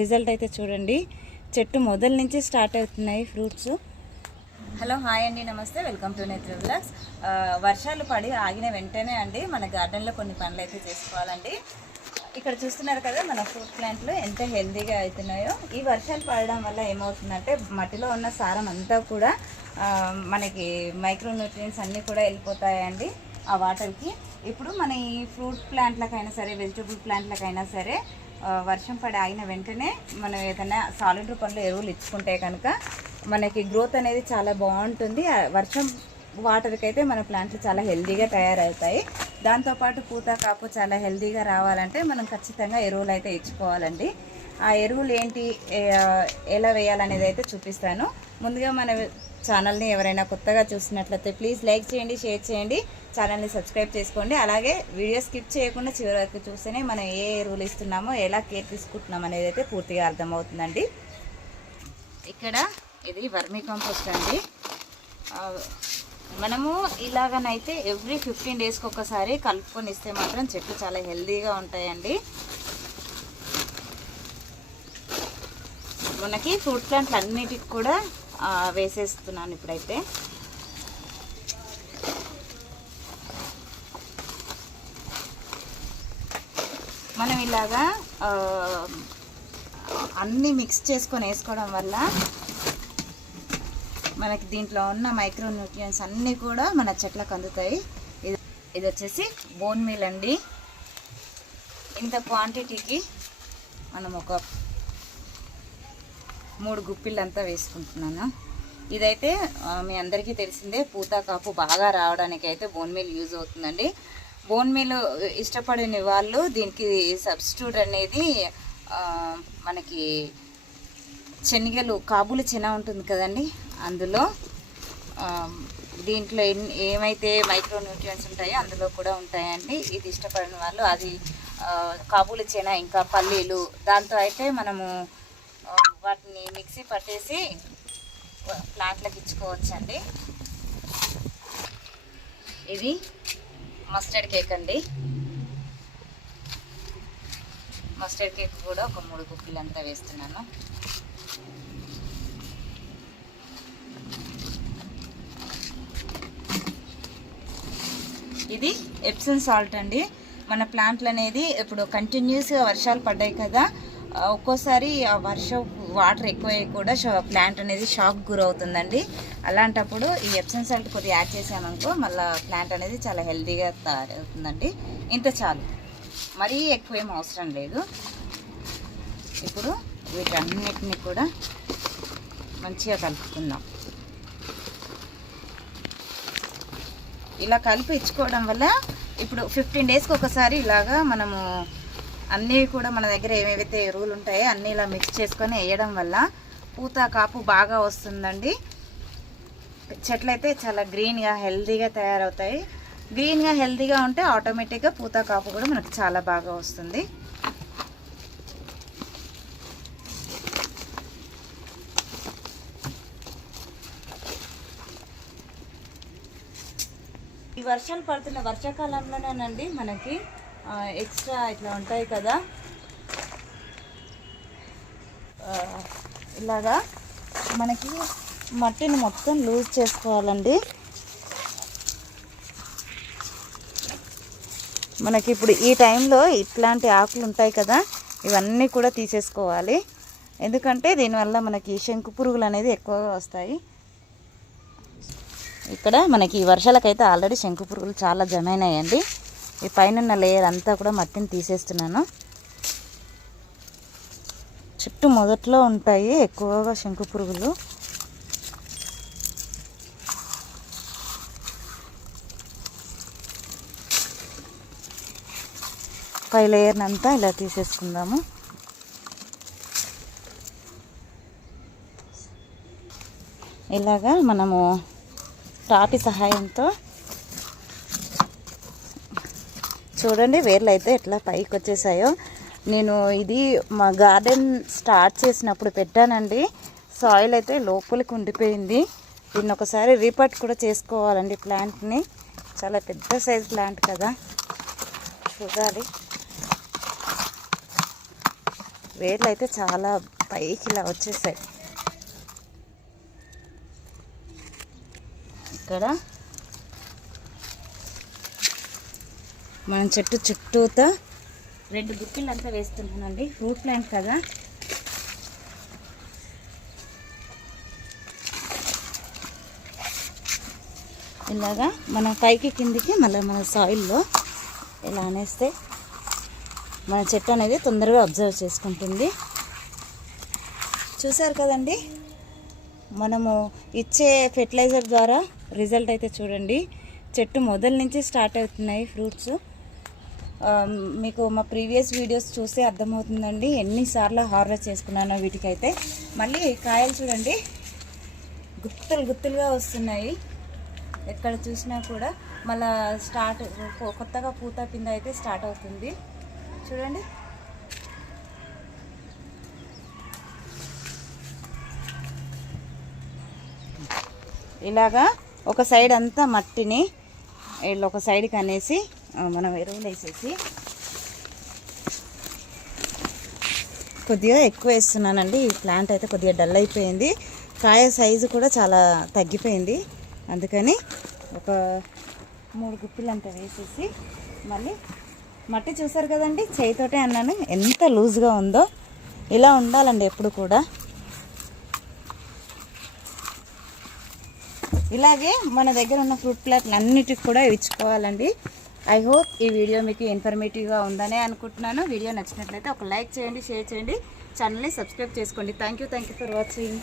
Result అయితే చూడండి, చెట్టు మొదల నుంచి స్టార్ట్ అవుతున్నాయి ఫ్రూట్స్. హలో, హాయ్ అండి, నమస్తే, వెల్కమ్ టు నేచర్ వ్లాగ్స్. వర్షాలు పడి ఆగిన వెంటనే అండి మన గార్డెన్లో కొన్ని పనులు అయితే చేసుకోవాలండి. ఇక్కడ చూస్తున్నారు కదా మన ఫ్రూట్ ప్లాంట్లు ఎంత హెల్తీగా అవుతున్నాయో. ఈ వర్షాలు పడడం వల్ల ఏమవుతుందంటే మట్టిలో ఉన్న సారం అంతా కూడా మనకి మైక్రో న్యూట్రియన్స్ అన్నీ కూడా వెళ్ళిపోతాయండి ఆ వాటర్కి. ఇప్పుడు మన ఈ ఫ్రూట్ ప్లాంట్లకైనా సరే, వెజిటబుల్ ప్లాంట్లకైనా సరే వర్షం పడి ఆగిన వెంటనే మనం ఏదైనా సాలిడ్ రూపంలో ఎరువులు ఇచ్చుకుంటే కనుక మనకి గ్రోత్ అనేది చాలా బాగుంటుంది. వర్షం వాటర్కి అయితే మన ప్లాంట్లు చాలా హెల్తీగా తయారవుతాయి. దాంతోపాటు పూత కాపు చాలా హెల్తీగా రావాలంటే మనం ఖచ్చితంగా ఎరువులు అయితే ఇచ్చుకోవాలండి. ఆ ఎరువులు ఏంటి, ఎలా వేయాలనేది అయితే చూపిస్తాను. ముందుగా మన ఛానల్ని ఎవరైనా కొత్తగా చూసినట్లయితే ప్లీజ్ లైక్ చేయండి, షేర్ చేయండి, ఛానల్ని సబ్స్క్రైబ్ చేసుకోండి. అలాగే వీడియో స్కిప్ చేయకుండా చివరి వరకు చూస్తేనే మనం ఏ ఎరువులు ఇస్తున్నామో, ఎలా కేర్ తీసుకుంటున్నాం అనేది అయితే పూర్తిగా అర్థమవుతుందండి. ఇక్కడ ఇది వర్మీ కంపోస్ట్ అండి. మనము ఇలాగనైతే ఎవ్రీ 15 డేస్కి ఒకసారి కలుపుకొని ఇస్తే మాత్రం చెట్లు చాలా హెల్తీగా ఉంటాయండి. మనకి ఫ్రూట్ ప్లాంట్లు అన్నిటికి కూడా వేసేస్తున్నాను ఇప్పుడైతే. మనం ఇలాగా అన్నీ మిక్స్ చేసుకొని వేసుకోవడం వల్ల మనకి దీంట్లో ఉన్న మైక్రో న్యూట్రియన్స్ అన్నీ కూడా మన చెట్లకు అందుతాయి. ఇది వచ్చేసి బోన్ మీల్ అండి. ఇంత క్వాంటిటీకి మనం ఒక 3 గుప్పిళ్ళంతా వేసుకుంటున్నాను. ఇదైతే మీ అందరికీ తెలిసిందే, పూత కాపు బాగా రావడానికి అయితే బోన్ మీల్ యూజ్ అవుతుందండి. బోన్ మీల్ ఇష్టపడని వాళ్ళు దీనికి సబ్స్టిట్యూట్ అనేది మనకి శనగలు, కాబూలి చెన ఉంటుంది కదండి, అందులో దీంట్లో ఏమైతే మైక్రో న్యూట్రియన్స్ ఉంటాయో అందులో కూడా ఉంటాయండి. ఇది ఇష్టపడిన వాళ్ళు అది కాబూలి చెన ఇంకా పల్లీలు దాంతో అయితే మనము వాటిని మిక్సీ పట్టేసి ప్లాంట్లకు ఇచ్చుకోవచ్చండి. ఇది మస్టర్డ్ కేక్ అండి. మస్టర్డ్ కేక్ కూడా ఒక 3 గుప్పిలంతా వేస్తున్నాను. ఇది ఎప్సమ్ సాల్ట్ అండి. మన ప్లాంట్లు అనేది ఇప్పుడు కంటిన్యూస్గా వర్షాలు పడ్డాయి కదా, ఒక్కోసారి ఆ వర్షం వాటర్ ఎక్కువయ్యి కూడా ప్లాంట్ అనేది షాక్ గురవుతుందండి. అలాంటప్పుడు ఈ ఎప్సమ్ సాల్ట్ కొద్దిగా యాడ్ చేసామనుకో మళ్ళీ ప్లాంట్ అనేది చాలా హెల్తీగా తయారవుతుందండి. ఇంత చాలు, మరీ ఎక్కువేం అవసరం లేదు. ఇప్పుడు వీటన్నిటిని కూడా మంచిగా కలుపుకుందాం. ఇలా కలిపి ఇచ్చుకోవడం వల్ల ఇప్పుడు 15 డేస్కి ఒకసారి ఇలాగా మనము అన్నీ కూడా మన దగ్గర ఏమేవైతే ఎరువులు ఉంటాయో అన్నీ ఇలా మిక్స్ చేసుకొని వేయడం వల్ల పూత కాపు బాగా వస్తుందండి. చెట్లు అయితే చాలా గ్రీన్గా హెల్తీగా తయారవుతాయి. గ్రీన్గా హెల్తీగా ఉంటే ఆటోమేటిక్గా పూత కాపు కూడా మనకు చాలా బాగా వస్తుంది. ఈ వర్షాలు పడుతున్న వర్షాకాలంలోనేనండి మనకి ఎక్స్ట్రా ఇట్లా ఉంటాయి కదా, ఇలాగా మనకి మట్టిని మొత్తం లూజ్ చేసుకోవాలండి. మనకి ఇప్పుడు ఈ టైంలో ఇట్లాంటి ఆకులు ఉంటాయి కదా, ఇవన్నీ కూడా తీసేసుకోవాలి. ఎందుకంటే దీనివల్ల మనకి శంకు పురుగులు అనేది ఎక్కువగా వస్తాయి. ఇక్కడ మనకి ఈ వర్షాలకైతే ఆల్రెడీ శంకు పురుగులు చాలా జమైనాయండి. ఈ పైన లేయర్ అంతా కూడా మట్టిని తీసేస్తున్నాను. చుట్టూ మొదట్లో ఉంటాయి ఎక్కువగా శంకు పురుగులు. పై లేయర్ని అంతా ఇలా తీసేసుకుందాము. ఇలాగా మనము తాటి సహాయంతో చూడండి వేర్లు అయితే ఎట్లా పైకి వచ్చేసాయో. నేను ఇది మా గార్డెన్ స్టార్ట్ చేసినప్పుడు పెట్టానండి, సాయిల్ అయితే లోపలికి ఉండిపోయింది. దీన్ని ఒకసారి రీపాట్ కూడా చేసుకోవాలండి ప్లాంట్ని. చాలా పెద్ద సైజ్ ప్లాంట్ కదా, చూడాలి. వేర్లు అయితే చాలా పైకి ఇలా వచ్చేసాయి. ఇక్కడ మనం చెట్టు చుట్టూతో 2 గుప్పిళ్ళు అంతా వేస్తున్నానండి. ఫ్రూట్ ప్లాంట్ కదా, ఇలాగా మనం పైకి కిందికి మళ్ళీ మన సాయిల్లో ఇలా అనేస్తే మన చెట్టు అనేది తొందరగా అబ్జర్వ్ చేసుకుంటుంది. చూసారు కదండి, మనము ఇచ్చే ఫెర్టిలైజర్ ద్వారా రిజల్ట్ అయితే చూడండి. చెట్టు మొదల నుంచి స్టార్ట్ అవుతున్నాయి ఫ్రూట్స్. మీకు మా ప్రీవియస్ వీడియోస్ చూస్తే అర్థమవుతుందండి ఎన్నిసార్లు హార్వెస్ట్ చేసుకున్నానో వీటికైతే. మళ్ళీ కాయలు చూడండి గుత్తులు గుత్తులుగా వస్తున్నాయి. ఎక్కడ చూసినా కూడా మళ్ళా కొత్తగా పూత పింద అయితే స్టార్ట్ అవుతుంది. చూడండి, ఇలాగా ఒక సైడ్ అంతా మట్టిని ఒక సైడ్కి అనేసి మనం ఎరువులు వేసేసి కొద్దిగా ఎక్కువ వేస్తున్నానండి. ఈ ప్లాంట్ అయితే కొద్దిగా డల్ అయిపోయింది, కాయ సైజు కూడా చాలా తగ్గిపోయింది. అందుకని ఒక 3 గుప్పిలు అంతా వేసేసి మళ్ళీ మట్టి చూసారు కదండి, చేయితోటే అన్నాను ఎంత లూజ్గా ఉందో. ఇలా ఉండాలండి ఎప్పుడు కూడా. ఇలాగే మన దగ్గర ఉన్న ఫ్రూట్ ప్లాంట్లు అన్నిటికి కూడా ఇచ్చుకోవాలండి. ఐ హోప్ ఈ వీడియో మీకు ఇన్ఫర్మేటివ్గా ఉందనే అనుకుంటున్నాను. వీడియో నచ్చినట్లయితే ఒక లైక్ చేయండి, షేర్ చేయండి, ఛానల్ని సబ్స్క్రైబ్ చేసుకోండి. Thank you for watching.